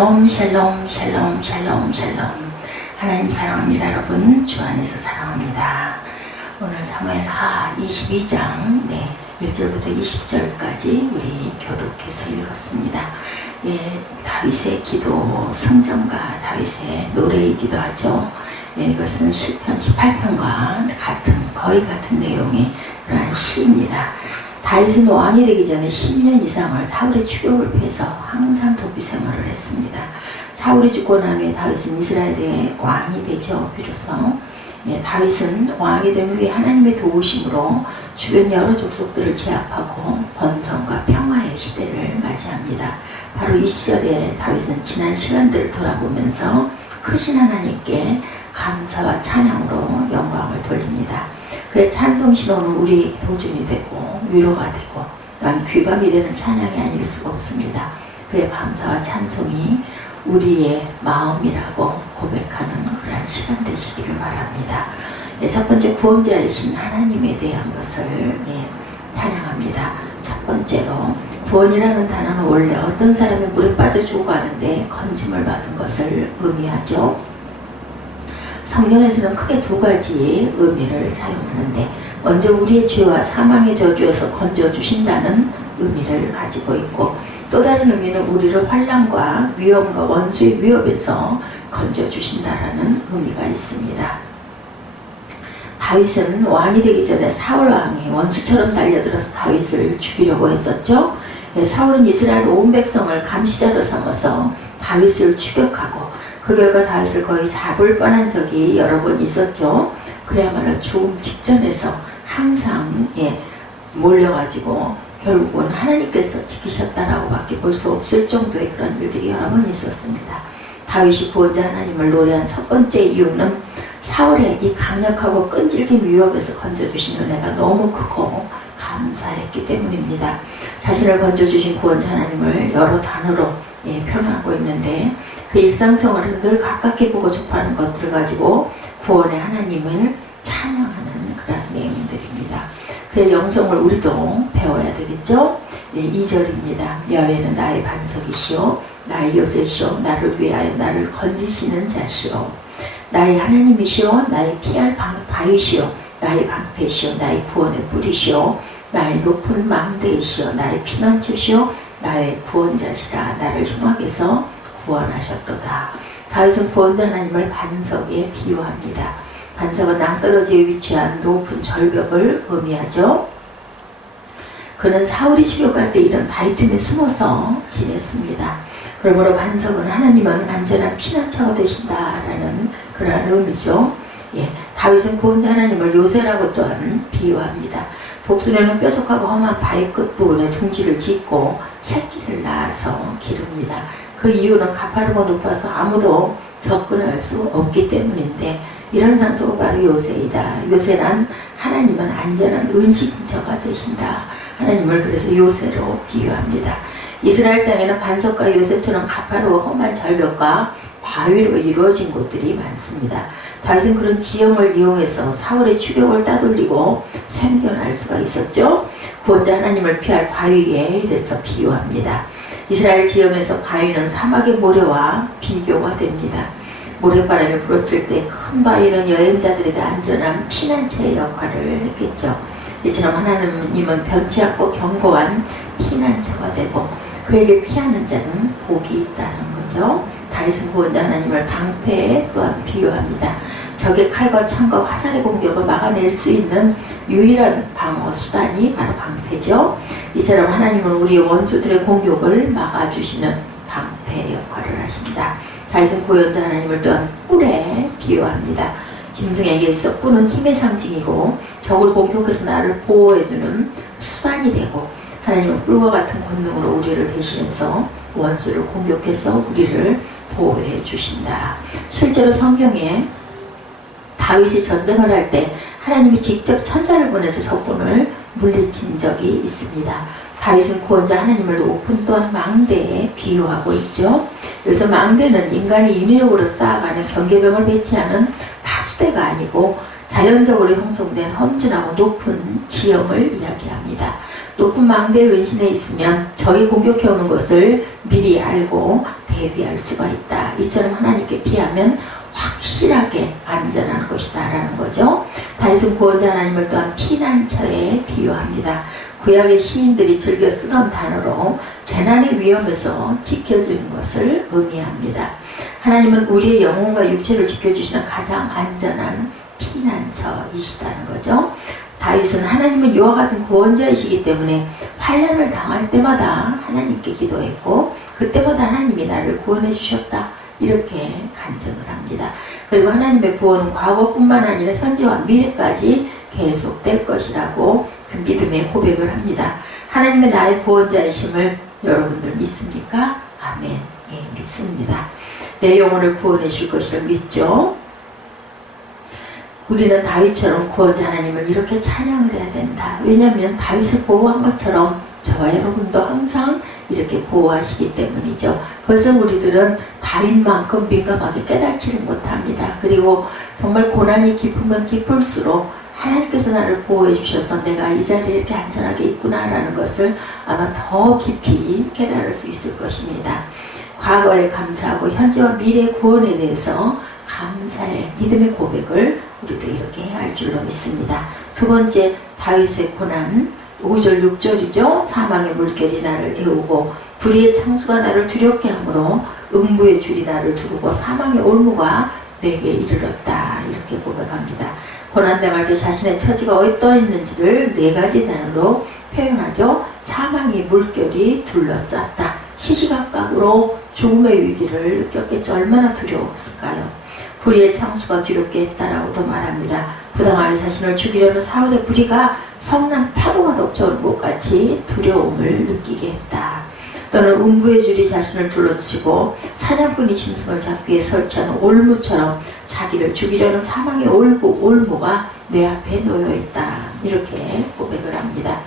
샬롬 샬롬 샬롬 샬롬. 하나님 사랑합니다. 여러분 주 안에서 사랑합니다. 오늘 사무엘하 22장 1절부터 20절까지 우리 교독해서 읽었습니다. 다윗의 기도 성전과 다윗의 노래이기도 하죠. 이것은 시편 18편과 거의 같은 내용의 그러한 시입니다. 다윗은 왕이 되기 전에 10년 이상을 사울의 추격을 피해서 항상 도피 생활을 했습니다. 사울이 죽고 난 후에 다윗은 이스라엘의 왕이 되죠. 비로소 다윗은 왕이 된 후에 하나님의 도우심으로 주변 여러 족속들을 제압하고 번성과 평화의 시대를 맞이합니다. 바로 이 시절에 다윗은 지난 시간들을 돌아보면서 크신 하나님께 감사와 찬양으로 영광을 돌립니다. 그의 찬송 신호는 우리 도전이 되고 위로가 되고 또한 귀감이 되는 찬양이 아닐 수가 없습니다. 그의 감사와 찬송이 우리의 마음이라고 고백하는 그런 시간 되시기를 바랍니다. 첫 번째, 구원자이신 하나님에 대한 것을 찬양합니다. 첫 번째로, 구원이라는 단어는 원래 어떤 사람이 물에 빠져 죽어가는데 건짐을 받은 것을 의미하죠. 성경에서는 크게 두 가지 의미를 사용하는데, 먼저 우리의 죄와 사망의 저주에서 건져주신다는 의미를 가지고 있고, 또 다른 의미는 우리를 환난과 위험과 원수의 위협에서 건져주신다라는 의미가 있습니다. 다윗은 왕이 되기 전에 사울 왕이 원수처럼 달려들어서 다윗을 죽이려고 했었죠. 사울은 이스라엘 온 백성을 감시자로 삼아서 다윗을 추격하고 그 결과 다윗을 거의 잡을 뻔한 적이 여러 번 있었죠. 그야말로 죽음 직전에서 항상 몰려가지고 결국은 하나님께서 지키셨다라고 밖에 볼 수 없을 정도의 그런 일들이 여러 번 있었습니다. 다윗이 구원자 하나님을 노래한 첫 번째 이유는 사울의 이 강력하고 끈질긴 위협에서 건져주신 은혜가 너무 크고 감사했기 때문입니다. 자신을 건져주신 구원자 하나님을 여러 단어로 표현하고 있는데, 그 일상생활에서 늘 가깝게 보고 접하는 것들을 가지고 구원의 하나님을 찬양하는 그런 내용들입니다. 그의 영성을 우리도 배워야 되겠죠. 2절입니다. 여호와는 나의 반석이시오, 나의 요새시오, 나를 위하여 나를 건지시는 자시오. 나의 하나님이시오, 나의 피할 바위시오, 나의 방패시오, 나의 구원의 뿌리시오, 나의 높은 망대이시오, 나의 피난처시오, 나의 구원자시라. 나를 흉악에서 구원하셨도다. 다윗은 구원자 하나님을 반석에 비유합니다. 반석은 낭떠러지에 위치한 높은 절벽을 의미하죠. 그는 사울이 추격할 때 이런 바위 틈에 숨어서 지냈습니다. 그러므로 반석은 하나님은 안전한 피난처가 되신다라는 그러한 의미죠. 다윗은 구원자 하나님을 요새라고 또한 비유합니다. 독수리는 뾰족하고 험한 바위 끝부분에 둥지를 짓고 새끼를 낳아서 기릅니다. 그 이유는 가파르고 높아서 아무도 접근할 수 없기 때문인데, 이런 장소가 바로 요새이다. 요새란 하나님은 안전한 은신처가 되신다. 하나님을 그래서 요새로 비유합니다. 이스라엘 땅에는 반석과 요새처럼 가파르고 험한 절벽과 바위로 이루어진 곳들이 많습니다. 다윗은 그런 지형을 이용해서 사울의 추격을 따돌리고 생존할 수가 있었죠. 구원자 하나님을 피할 바위에 이래서 비유합니다. 이스라엘 지형에서 바위는 사막의 모래와 비교가 됩니다. 모래바람이 불었을 때 큰 바위는 여행자들에게 안전한 피난처의 역할을 했겠죠. 이처럼 하나님은 변치 않고 견고한 피난처가 되고 그에게 피하는 자는 복이 있다는 거죠. 다윗은 구원자 하나님을 방패에 또한 비유합니다. 적의 칼과 창과 화살의 공격을 막아낼 수 있는 유일한 방어 수단이 바로 방패죠. 이처럼 하나님은 우리의 원수들의 공격을 막아주시는 방패 역할을 하십니다. 다윗은 구원자 하나님을 또한 뿔에 비유합니다. 짐승에게 있어 뿔은 힘의 상징이고 적을 공격해서 나를 보호해주는 수단이 되고, 하나님은 뿔과 같은 권능으로 우리를 대신해서 원수를 공격해서 우리를 보호해 주신다. 실제로 성경에 다윗이 전쟁을 할 때 하나님이 직접 천사를 보내서 적군을 물리친 적이 있습니다. 다윗은 구원자 하나님을 높은 또한 망대에 비유하고 있죠. 그래서 망대는 인간이 인위적으로 쌓아가는 경계병을 배치하는 파수대가 아니고 자연적으로 형성된 험준하고 높은 지형을 이야기합니다. 높은 망대의 은신에 있으면 적이 공격해오는 것을 미리 알고 대비할 수가 있다. 이처럼 하나님께 피하면 확실하게 안전한 것이다 라는 거죠. 다윗은 구원자 하나님을 또한 피난처에 비유합니다. 구약의 시인들이 즐겨 쓰던 단어로 재난의 위험에서 지켜주는 것을 의미합니다. 하나님은 우리의 영혼과 육체를 지켜주시는 가장 안전한 피난처이시다는 거죠. 다윗은 하나님은 이와 같은 구원자이시기 때문에 환난을 당할 때마다 하나님께 기도했고 그때마다 하나님이 나를 구원해 주셨다 이렇게 간증을 합니다. 그리고 하나님의 구원은 과거뿐만 아니라 현재와 미래까지 계속될 것이라고 그 믿음의 고백을 합니다. 하나님의 나의 구원자이심을 여러분들 믿습니까? 아멘. 예, 믿습니다. 내 영혼을 구원해 줄 것을 믿죠. 우리는 다윗처럼 구원자 하나님을 이렇게 찬양을 해야 된다. 왜냐하면 다윗을 보호한 것처럼 저와 여러분도 항상 이렇게 보호하시기 때문이죠. 그래서 우리들은 다윗만큼 민감하게 깨닫지를 못합니다. 그리고 정말 고난이 깊으면 깊을수록 하나님께서 나를 보호해 주셔서 내가 이 자리에 이렇게 안전하게 있구나라는 것을 아마 더 깊이 깨달을 수 있을 것입니다. 과거에 감사하고 현재와 미래의 구원에 대해서 감사의 믿음의 고백을 우리도 이렇게 해야 할 줄로 믿습니다. 두 번째, 다윗의 고난 5절 6절이죠. 사망의 물결이 나를 애우고 불의의 창수가 나를 두렵게 하므로 음부의 줄이 나를 두르고 사망의 올무가 내게 이르렀다 이렇게 고백합니다. 고난당할 때 자신의 처지가 어떠 있는지를 네 가지 단어로 표현하죠. 사망의 물결이 둘러쌌다. 시시각각으로 죽음의 위기를 느꼈겠죠. 얼마나 두려웠을까요? 불의의 창수가 두렵게 했다라고도 말합니다. 부당하게 자신을 죽이려는 사울의 불의가 성난 파도가 덮쳐오는 것 같이 두려움을 느끼게 했다. 또는 음부의 줄이 자신을 둘러치고 사냥꾼이 짐승을 잡기 위해 설치하는 올무처럼 자기를 죽이려는 사망의 올무가 내 앞에 놓여있다. 이렇게 고백을 합니다.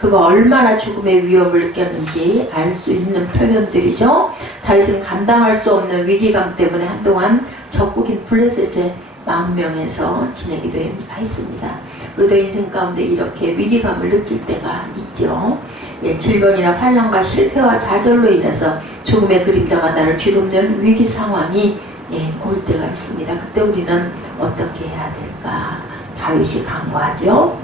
그가 얼마나 죽음의 위협을 느꼈는지 알 수 있는 표현들이죠. 다윗은 감당할 수 없는 위기감 때문에 한동안 적국인 블레셋의 망명에서 지내기도 했습니다. 우리도 인생 가운데 이렇게 위기감을 느낄 때가 있죠. 예, 질병이나 환난과 실패와 좌절로 인해서 죽음의 그림자가 나를 뒤덮는 위기 상황이 올 때가 있습니다. 그때 우리는 어떻게 해야 될까? 다윗이 간구하죠.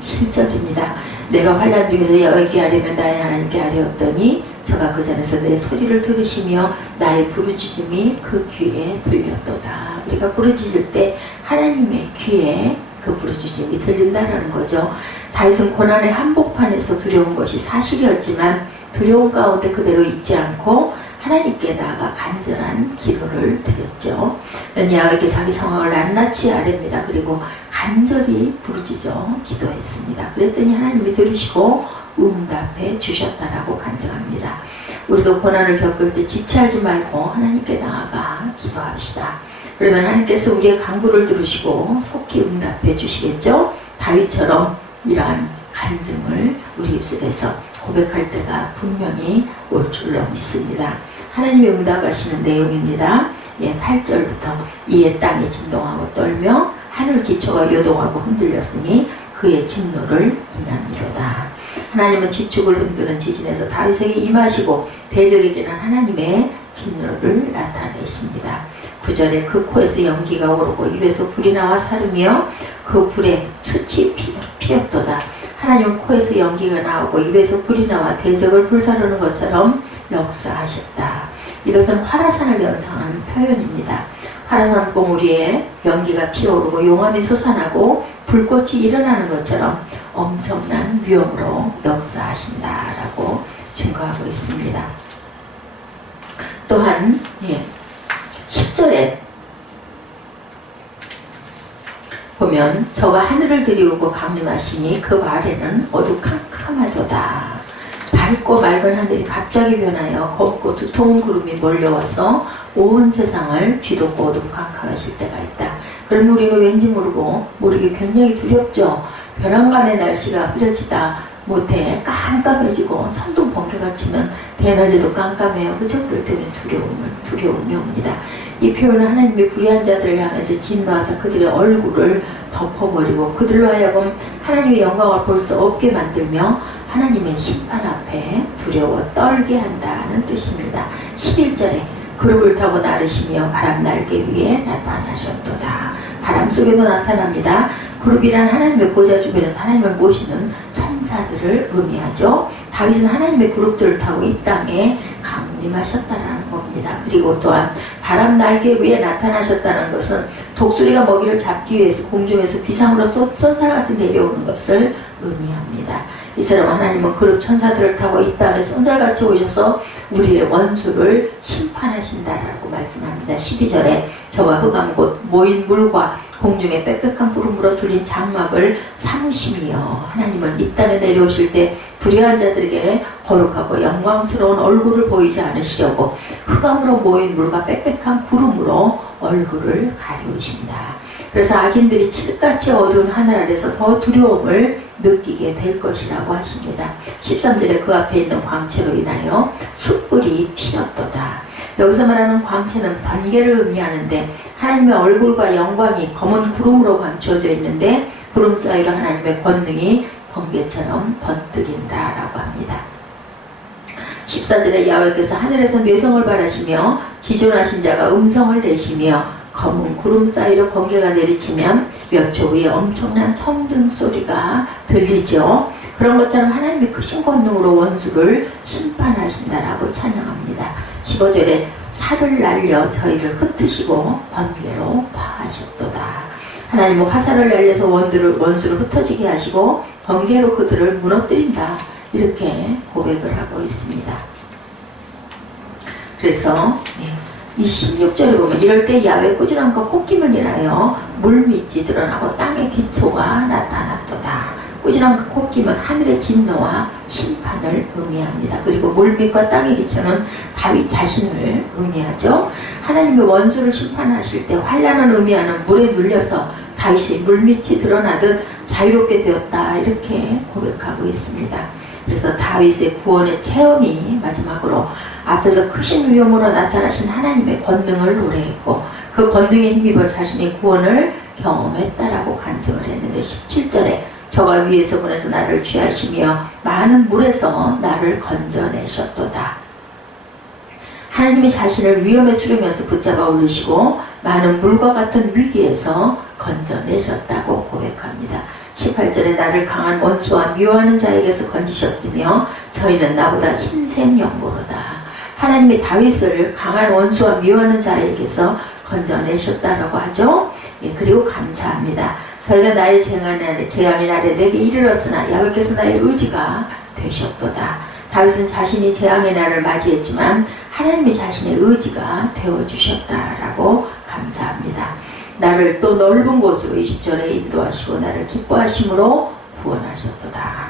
7절입니다. 내가 환난 중에서 여호와께 하려면 나의 하나님께 하려었더니 저가 그 전에서 내 소리를 들으시며 나의 부르짖음이 그 귀에 들렸도다. 우리가 부르짖을 때 하나님의 귀에 그 부르짖음이 들린다는 거죠. 다윗은 고난의 한복판에서 두려운 것이 사실이었지만 두려운 가운데 그대로 있지 않고 하나님께 나아가 간절한 기도를 드렸죠. 야훼께 자기 상황을 낱낱이 아뢰입니다. 그리고 간절히 부르짖어 기도했습니다. 그랬더니 하나님이 들으시고 응답해 주셨다라고 간증합니다. 우리도 고난을 겪을 때 지체하지 말고 하나님께 나아가 기도합시다. 그러면 하나님께서 우리의 간구를 들으시고 속히 응답해 주시겠죠. 다윗처럼 이러한 간증을 우리 입술에서 고백할 때가 분명히 올 줄로 믿습니다. 하나님이 응답하시는 내용입니다. 8절부터 이에 땅이 진동하고 떨며 하늘 기초가 요동하고 흔들렸으니 그의 진노를 인함이로다. 하나님은 지축을 흔드는 지진에서 다윗에게 임하시고 대적에게는 하나님의 진노를 나타내십니다. 9절에 그 코에서 연기가 오르고 입에서 불이 나와 사르며 그 불에 숯이 피었도다. 하나님은 코에서 연기가 나오고 입에서 불이 나와 대적을 불사르는 것처럼 역사하셨다. 이것은 화라산을 연상하는 표현입니다. 화라산 봉우리에 연기가 피어오르고 용암이 솟아나고 불꽃이 일어나는 것처럼 엄청난 위험으로 역사하신다라고 증거하고 있습니다. 또한 10절에 보면 저가 하늘을 들이우고 강림하시니 그 아래는 어두캄캄하도다. 밝고 맑은 하늘이 갑자기 변하여 검고 두터운 구름이 몰려와서 온 세상을 뒤덮고 어두캄캄하실 때가 있다. 그러면 우리는 왠지 모르게 굉장히 두렵죠. 벼랑간의 날씨가 흐려지다 못해 깜깜해지고 천둥 번개가 치면 대낮에도 깜깜해요. 그저 그럴 때는 두려움이 옵니다. 이 표현은 하나님의 불의한 자들을 향해서 진노하사 그들의 얼굴을 덮어버리고 그들로 하여금 하나님의 영광을 볼 수 없게 만들며 하나님의 심판 앞에 두려워 떨게 한다는 뜻입니다. 11절에 그룹을 타고 나르시며 바람 날개 위에 나타나셨도다. 바람 속에도 나타납니다. 그룹이란 하나님의 보좌 주변에서 하나님을 모시는 천사들을 의미하죠. 다윗은 하나님의 그룹들을 타고 이 땅에 강림하셨다는 겁니다. 그리고 또한 바람 날개 위에 나타나셨다는 것은 독수리가 먹이를 잡기 위해서 공중에서 비상으로 쏜살같이 내려오는 것을 의미합니다. 이처럼 하나님은 그룹 천사들을 타고 이 땅에 쏜살같이 오셔서 우리의 원수를 심판하신다라고 말씀합니다. 12절에 저와 흑암 곧 모인 물과 공중에 빽빽한 구름으로 둘린 장막을 삼으시며, 하나님은 이 땅에 내려오실 때 불의한 자들에게 거룩하고 영광스러운 얼굴을 보이지 않으시려고 흑암으로 모인 물과 빽빽한 구름으로 얼굴을 가리우신다. 그래서 악인들이 칠흑같이 어두운 하늘 아래서 더 두려움을 느끼게 될 것이라고 하십니다. 13절에 그 앞에 있는 광채로 인하여 숯불이 피었도다. 여기서 말하는 광채는 번개를 의미하는데, 하나님의 얼굴과 영광이 검은 구름으로 감추어져 있는데 구름 사이로 하나님의 권능이 번개처럼 번뜩인다라고 합니다. 14절에 야훼께서 하늘에서 뇌성을 바라시며 지존하신 자가 음성을 내시며 검은 구름 사이로 번개가 내리치면 몇 초 후에 엄청난 천둥 소리가 들리죠. 그런 것처럼 하나님의 크신 권능으로 원수를 심판하신다라고 찬양합니다. 15절에 살을 날려 저희를 흩으시고 번개로 파하셨도다. 하나님은 화살을 날려서 원수를 흩어지게 하시고 번개로 그들을 무너뜨린다. 이렇게 고백을 하고 있습니다. 그래서 이 16절에 보면 이럴 때 야훼 꾸준함과 콧김을 인하여 물밑이 드러나고 땅의 기초가 나타났도다. 꾸준함과 콧김은 하늘의 진노와 심판을 의미합니다. 그리고 물밑과 땅의 기초는 다윗 자신을 의미하죠. 하나님의 원수를 심판하실 때 환난을 의미하는 물에 눌려서 다윗이 물밑이 드러나듯 자유롭게 되었다. 이렇게 고백하고 있습니다. 그래서 다윗의 구원의 체험이 마지막으로 앞에서 크신 위엄으로 나타나신 하나님의 권능을 노래했고, 그 권능에 힘입어 자신의 구원을 경험했다라고 간증을 했는데, 17절에 저가 위에서 보내서 나를 취하시며 많은 물에서 나를 건져내셨도다. 하나님이 자신을 위험의 수령에서 붙잡아 올리시고 많은 물과 같은 위기에서 건져내셨다고 고백합니다. 18절에 나를 강한 원수와 미워하는 자에게서 건지셨으며 저희는 나보다 힘센 영고로다. 하나님이 다윗을 강한 원수와 미워하는 자에게서 건져내셨다라고 하죠. 그리고 감사합니다. 저희가 나의 재앙의 날에 내게 이르렀으나 야훼께서 나의 의지가 되셨도다. 다윗은 자신이 재앙의 날을 맞이했지만 하나님이 자신의 의지가 되어주셨다라고 감사합니다. 나를 또 넓은 곳으로 20절에 인도하시고 나를 기뻐하심으로 구원하셨도다.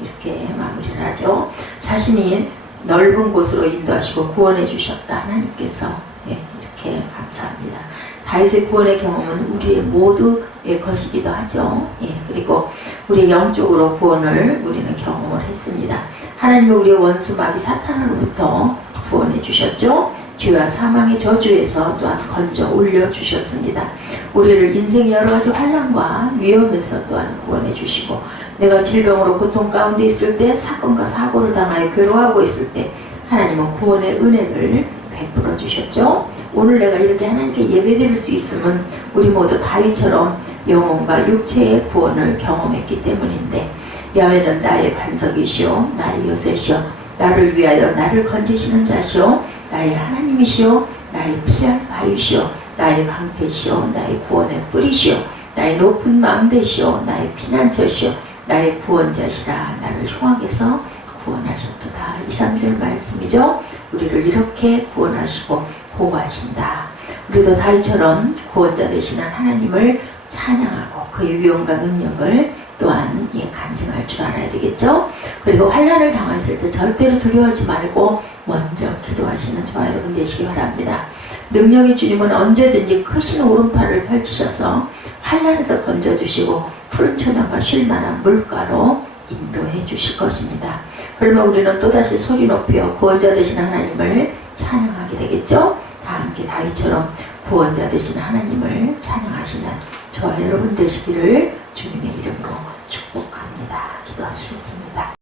이렇게 마무리를 하죠. 자신이 넓은 곳으로 인도하시고 구원해 주셨다. 하나님께서 이렇게 감사합니다. 다윗의 구원의 경험은 우리의 모두의 것이기도 하죠. 그리고 우리 영적으로 구원을 우리는 경험을 했습니다. 하나님은 우리의 원수 마귀 사탄으로부터 구원해 주셨죠. 죄와 사망의 저주에서 또한 건져 올려주셨습니다. 우리를 인생의 여러 가지 환난과 위험에서 또한 구원해 주시고, 내가 질병으로 고통 가운데 있을 때, 사건과 사고를 당하여 괴로워하고 있을 때 하나님은 구원의 은혜를 베풀어 주셨죠. 오늘 내가 이렇게 하나님께 예배드릴 수 있음은 우리 모두 다윗처럼 영혼과 육체의 구원을 경험했기 때문인데, 야훼는 나의 반석이시오 나의 요새시오 나를 위하여 나를 건지시는 자시오 나의 하나님이시오 나의 피한 바위시오 나의 방패시오 나의 구원의 뿌리시오 나의 높은 망대시오 나의 피난처시오 나의 구원자시라. 나를 흉악에서 구원하셨도다. 2, 3절 말씀이죠. 우리를 이렇게 구원하시고 보호하신다. 우리도 다윗처럼 구원자 되시는 하나님을 찬양하고 그의 위엄과 능력을 또한 간증할 줄 알아야 되겠죠. 그리고 환난을 당했을 때 절대로 두려워하지 말고 먼저 기도하시는 저와 여러분 되시기 바랍니다. 능력의 주님은 언제든지 크신 오른팔을 펼치셔서 환난에서 건져주시고 푸른 초당과 쉴만한 물가로 인도해 주실 것입니다. 그러면 우리는 또다시 소리 높여 구원자 되시는 하나님을 찬양하게 되겠죠. 다 함께 다윗처럼 구원자 되시는 하나님을 찬양하시는 저와 여러분 되시기를 주님의 이름으로 축복합니다. 기도하시겠습니다.